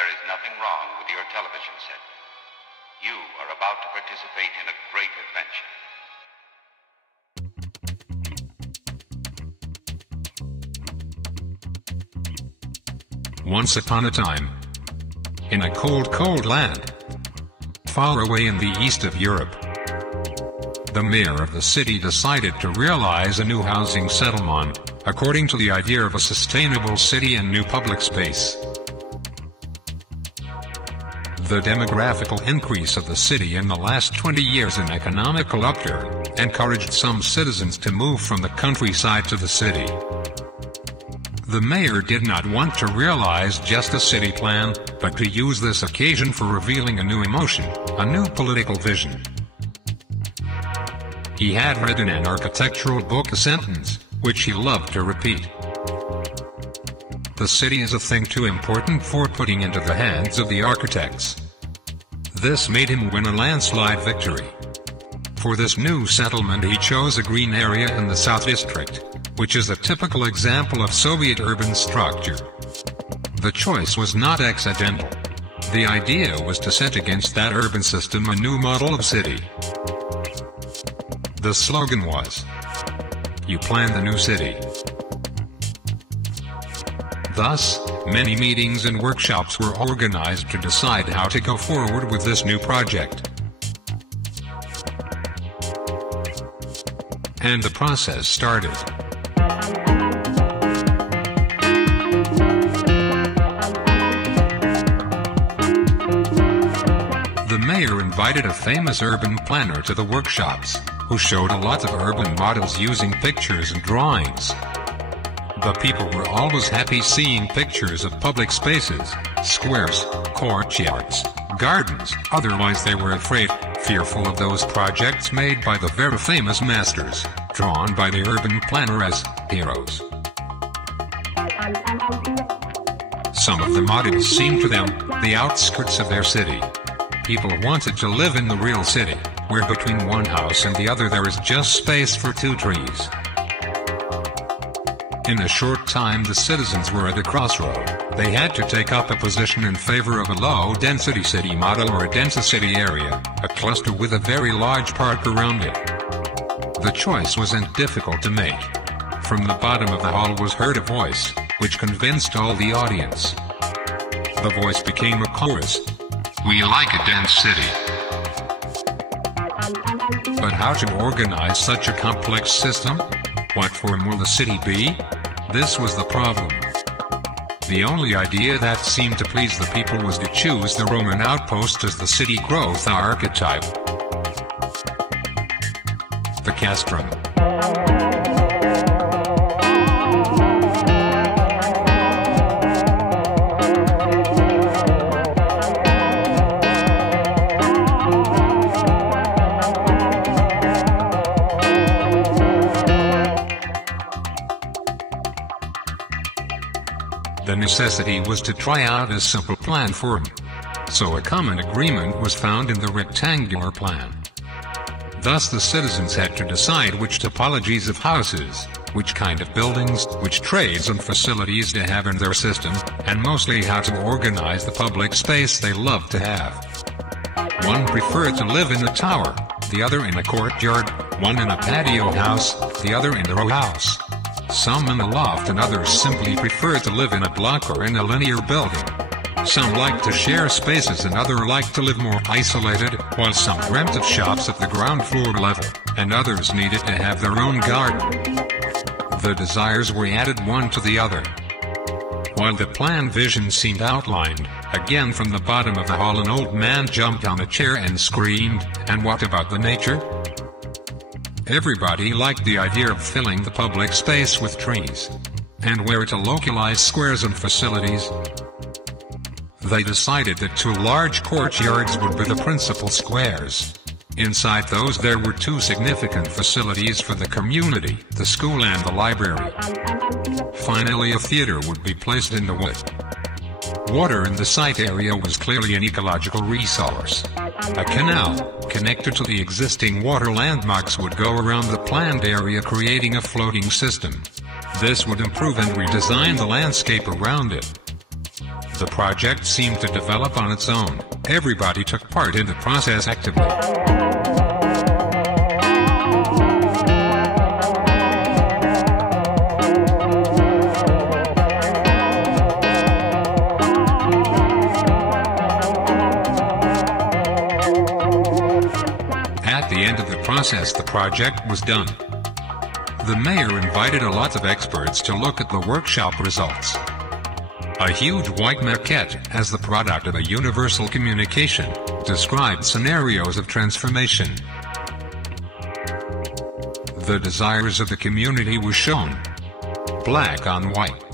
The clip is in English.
There is nothing wrong with your television set. You are about to participate in a great adventure. Once upon a time, in a cold, cold land, far away in the east of Europe, the mayor of the city decided to realize a new housing settlement, according to the idea of a sustainable city and new public space. The demographical increase of the city in the last 20 years and economical upturn encouraged some citizens to move from the countryside to the city. The mayor did not want to realize just a city plan, but to use this occasion for revealing a new emotion, a new political vision. He had read in an architectural book a sentence, which he loved to repeat. The city is a thing too important for putting into the hands of the architects. This made him win a landslide victory. For this new settlement he chose a green area in the South District, which is a typical example of Soviet urban structure. The choice was not accidental. The idea was to set against that urban system a new model of city. The slogan was, "You plan the new city." Thus, many meetings and workshops were organized to decide how to go forward with this new project. And the process started. The mayor invited a famous urban planner to the workshops, who showed a lot of urban models using pictures and drawings. The people were always happy seeing pictures of public spaces, squares, courtyards, gardens. Otherwise they were afraid, fearful of those projects made by the very famous masters, drawn by the urban planner as heroes. Some of the models seemed to them the outskirts of their city. People wanted to live in the real city, where between one house and the other there is just space for 2 trees. In a short time the citizens were at a crossroad. They had to take up a position in favor of a low-density city model or a dense city area, a cluster with a very large park around it. The choice wasn't difficult to make. From the bottom of the hall was heard a voice, which convinced all the audience. The voice became a chorus. "We like a dense city." But how to organize such a complex system? What form will the city be? This was the problem. The only idea that seemed to please the people was to choose the Roman outpost as the city growth archetype. The castrum. The necessity was to try out a simple plan form. So a common agreement was found in the rectangular plan. Thus the citizens had to decide which topologies of houses, which kind of buildings, which trades and facilities to have in their system, and mostly how to organize the public space they loved to have. One preferred to live in a tower, the other in a courtyard, one in a patio house, the other in a row house. Some in a loft and others simply preferred to live in a block or in a linear building. Some liked to share spaces and others liked to live more isolated, while some dreamt of shops at the ground floor level, and others needed to have their own garden. The desires were added one to the other. While the plan vision seemed outlined, again from the bottom of the hall an old man jumped on a chair and screamed, "And what about the nature?" Everybody liked the idea of filling the public space with trees. And where to localize squares and facilities? They decided that 2 large courtyards would be the principal squares. Inside those there were 2 significant facilities for the community, the school and the library. Finally a theater would be placed in the wood. Water in the site area was clearly an ecological resource. A canal, connected to the existing water landmarks, would go around the planned area creating a floating system. This would improve and redesign the landscape around it. The project seemed to develop on its own. Everybody took part in the process actively. At the end of the process, the project was done. The mayor invited a lot of experts to look at the workshop results. A huge white maquette, as the product of a universal communication, described scenarios of transformation. The desires of the community was shown, black on white.